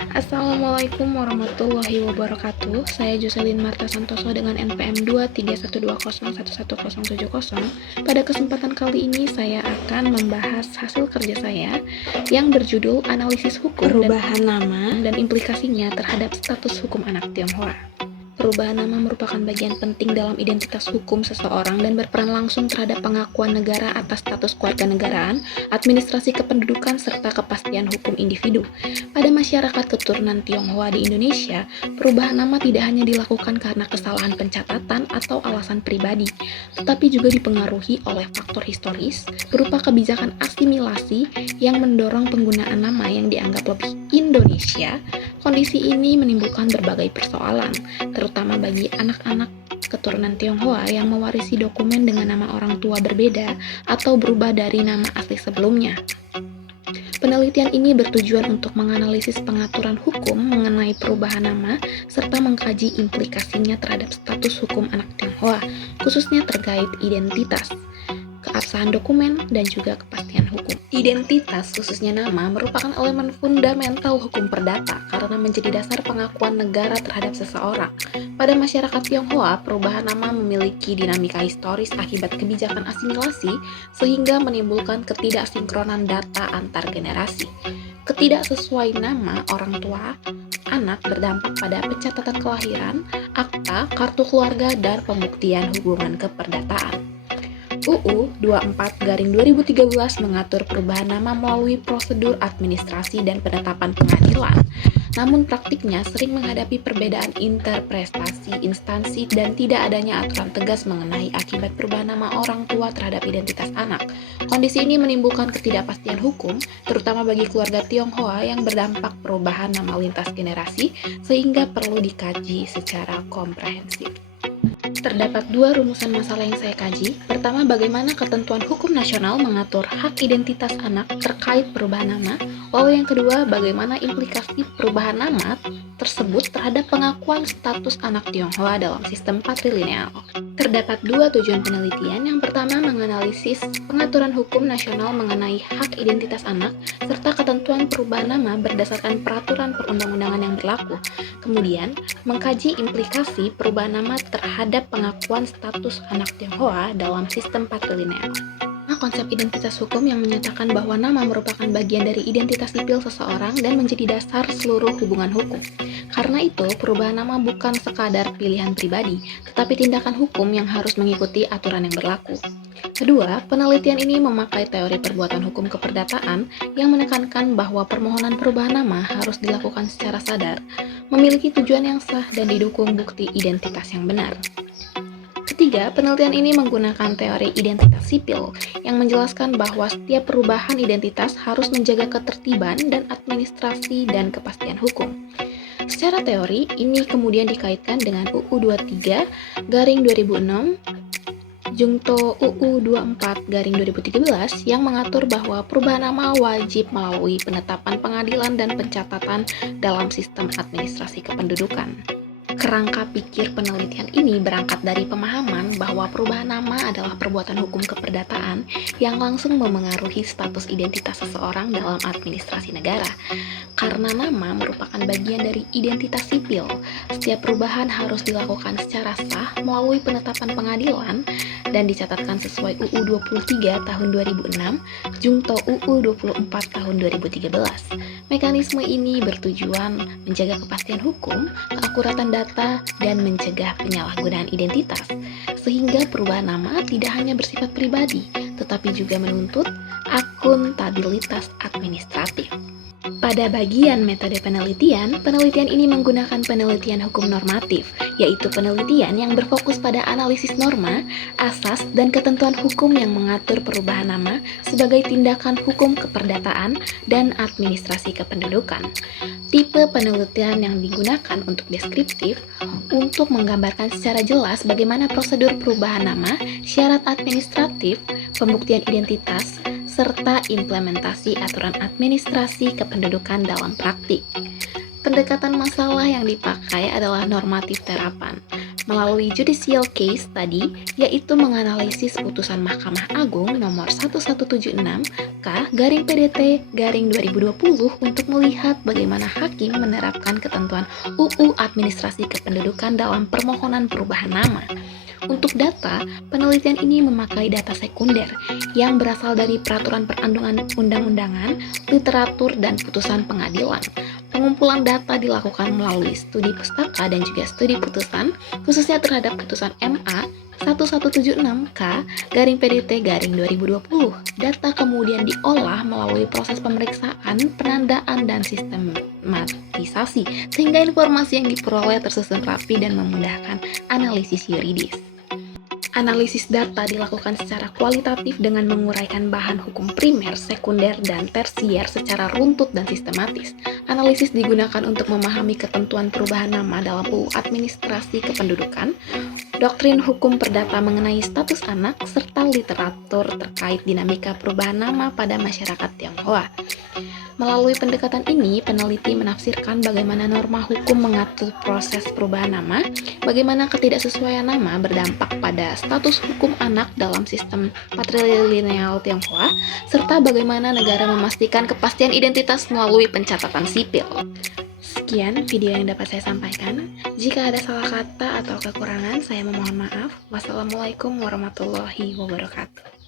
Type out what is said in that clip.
Assalamualaikum warahmatullahi wabarakatuh. Saya Jocelyn Marta Santoso dengan NPM 23120111070. Pada kesempatan kali ini saya akan membahas hasil kerja saya yang berjudul Analisis Hukum Perubahan Nama dan Implikasinya Terhadap Status Hukum Anak Tionghoa. Perubahan nama merupakan bagian penting dalam identitas hukum seseorang dan berperan langsung terhadap pengakuan negara atas status kewarganegaraan, administrasi kependudukan, serta kepastian hukum individu. Pada masyarakat keturunan Tionghoa di Indonesia, perubahan nama tidak hanya dilakukan karena kesalahan pencatatan atau alasan pribadi, tetapi juga dipengaruhi oleh faktor historis berupa kebijakan asimilasi yang mendorong penggunaan nama yang dianggap lebih Indonesia. Kondisi ini menimbulkan berbagai persoalan, terutama bagi anak-anak keturunan Tionghoa yang mewarisi dokumen dengan nama orang tua berbeda atau berubah dari nama asli sebelumnya. Penelitian ini bertujuan untuk menganalisis pengaturan hukum mengenai perubahan nama serta mengkaji implikasinya terhadap status hukum anak Tionghoa, khususnya terkait identitas, keabsahan dokumen, dan juga kepastian hukum. Identitas, khususnya nama, merupakan elemen fundamental hukum perdata karena menjadi dasar pengakuan negara terhadap seseorang. Pada masyarakat Tionghoa, perubahan nama memiliki dinamika historis akibat kebijakan asimilasi sehingga menimbulkan ketidaksinkronan data antar generasi. Ketidaksesuaian nama orang tua anak berdampak pada pencatatan kelahiran, akta, kartu keluarga, dan pembuktian hubungan keperdataan. UU 24/2013 mengatur perubahan nama melalui prosedur administrasi dan penetapan pengadilan. Namun praktiknya sering menghadapi perbedaan interpretasi instansi dan tidak adanya aturan tegas mengenai akibat perubahan nama orang tua terhadap identitas anak. Kondisi ini menimbulkan ketidakpastian hukum, terutama bagi keluarga Tionghoa yang berdampak perubahan nama lintas generasi, sehingga perlu dikaji secara komprehensif. Terdapat dua rumusan masalah yang saya kaji. Pertama, bagaimana ketentuan hukum nasional mengatur hak identitas anak terkait perubahan nama. Lalu yang kedua, bagaimana implikasi perubahan nama tersebut terhadap pengakuan status anak Tionghoa dalam sistem patrilineal. Terdapat dua tujuan penelitian. Yang pertama, menganalisis pengaturan hukum nasional mengenai hak identitas anak serta ketentuan perubahan nama berdasarkan peraturan perundang-undangan yang berlaku. Kemudian, mengkaji implikasi perubahan nama terhadap pengakuan status anak Tionghoa dalam sistem patrilineal. Konsep identitas hukum yang menyatakan bahwa nama merupakan bagian dari identitas sipil seseorang dan menjadi dasar seluruh hubungan hukum. Karena itu, perubahan nama bukan sekadar pilihan pribadi, tetapi tindakan hukum yang harus mengikuti aturan yang berlaku. Kedua, penelitian ini memakai teori perbuatan hukum keperdataan yang menekankan bahwa permohonan perubahan nama harus dilakukan secara sadar, memiliki tujuan yang sah, dan didukung bukti identitas yang benar. Ketiga, penelitian ini menggunakan teori identitas sipil yang menjelaskan bahwa setiap perubahan identitas harus menjaga ketertiban dan administrasi dan kepastian hukum. Secara teori, ini kemudian dikaitkan dengan UU 23/2006 Jungto UU 24/2013 yang mengatur bahwa perubahan nama wajib melalui penetapan pengadilan dan pencatatan dalam sistem administrasi kependudukan. Kerangka pikir penelitian ini berangkat dari pemahaman bahwa perubahan nama adalah perbuatan hukum keperdataan yang langsung memengaruhi status identitas seseorang dalam administrasi negara. Karena nama merupakan bagian dari identitas sipil, setiap perubahan harus dilakukan secara sah melalui penetapan pengadilan dan dicatatkan sesuai UU 23 tahun 2006, Jungto UU 24 tahun 2013. Mekanisme ini bertujuan menjaga kepastian hukum, keakuratan data, dan mencegah penyalahgunaan identitas, sehingga perubahan nama tidak hanya bersifat pribadi, tetapi juga menuntut akuntabilitas administratif. Pada bagian metode penelitian ini menggunakan penelitian hukum normatif, yaitu penelitian yang berfokus pada analisis norma, asas, dan ketentuan hukum yang mengatur perubahan nama sebagai tindakan hukum keperdataan dan administrasi kependudukan. Tipe penelitian yang digunakan untuk deskriptif, untuk menggambarkan secara jelas bagaimana prosedur perubahan nama, syarat administratif, pembuktian identitas, serta implementasi aturan administrasi kependudukan dalam praktik. Pendekatan masalah yang dipakai adalah normatif terapan. melalui judicial case tadi, yaitu menganalisis putusan Mahkamah Agung nomor 1176/PDT/2020 untuk melihat bagaimana hakim menerapkan ketentuan UU Administrasi Kependudukan dalam permohonan perubahan nama. Untuk data, penelitian ini memakai data sekunder yang berasal dari peraturan perundang-undangan, literatur, dan putusan pengadilan. Pengumpulan data dilakukan melalui studi pustaka dan juga studi putusan, khususnya terhadap putusan MA 1176/PDT/2020. Data kemudian diolah melalui proses pemeriksaan, penandaan, dan sistematisasi, sehingga informasi yang diperoleh tersusun rapi dan memudahkan analisis yuridis. Analisis data dilakukan secara kualitatif dengan menguraikan bahan hukum primer, sekunder, dan tersier secara runtut dan sistematis. Analisis digunakan untuk memahami ketentuan perubahan nama dalam UU Administrasi Kependudukan, doktrin hukum perdata mengenai status anak, serta literatur terkait dinamika perubahan nama pada masyarakat Tionghoa. Melalui pendekatan ini, peneliti menafsirkan bagaimana norma hukum mengatur proses perubahan nama, bagaimana ketidaksesuaian nama berdampak pada status hukum anak dalam sistem patrilineal Tionghoa, serta bagaimana negara memastikan kepastian identitas melalui pencatatan sipil. Sekian video yang dapat saya sampaikan. Jika ada salah kata atau kekurangan, saya memohon maaf. Wassalamualaikum warahmatullahi wabarakatuh.